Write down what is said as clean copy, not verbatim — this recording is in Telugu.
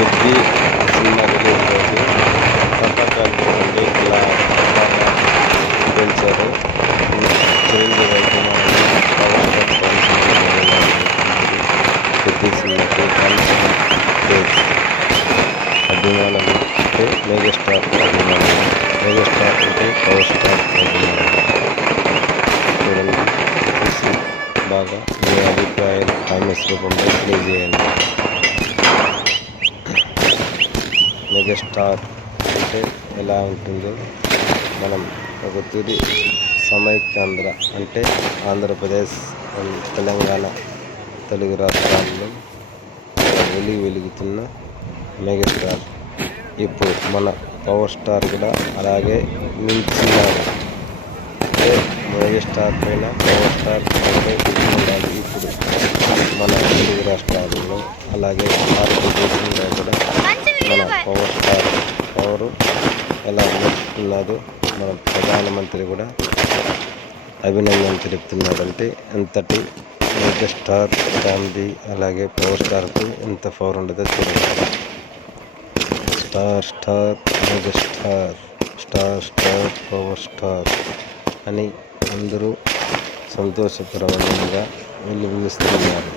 పెద్ద సినిమా రిలీజ్ రోజు పతాకాలు చూడండి ఇలా బాగా పెంచారు. చిరంజీవి అయితే పవర్ స్టార్ పెద్ద సినిమాకి క్రేజ్ అభిమానులు అంటే మెగాస్టార్ అభిమానులు, మెగాస్టార్ అంటే పవర్ స్టార్ అభిమానులు. చూడండి, చూసి బాగా మీ అభిప్రాయాలు కామెంట్స్ రూపంలో తెలియజేయండి. మెగాస్టార్ అంటే ఎలా ఉంటుందో మనం ఒక తుది సమైక్యాంధ్ర అంటే ఆంధ్రప్రదేశ్, తెలంగాణ, తెలుగు రాష్ట్రాల్లో వెలుగుతున్న మెగాస్టార్ ఇప్పుడు మన పవర్ స్టార్ కూడా అలాగే మించినారు. అంటే మెగాస్టార్ పైన పవర్ స్టార్ అంటే ఉండాలి. ఇప్పుడు మన తెలుగు రాష్ట్రాల్లో అలాగే భారతదేశంలో కూడా మన పవర్ స్టార్ పవరు ఎలా నడుస్తున్నదో మన ప్రధానమంత్రి కూడా అభినందన తెలుపుతున్నాడంటే ఎంతటి మెగాస్టార్ ఫ్యామిలీ అలాగే పవర్ స్టార్కు ఎంత పవర్ ఉండదో చూడండి. Star star megastar, star star power star అని అందరూ సంతోషకరమైన వెలువరిస్తున్నారు.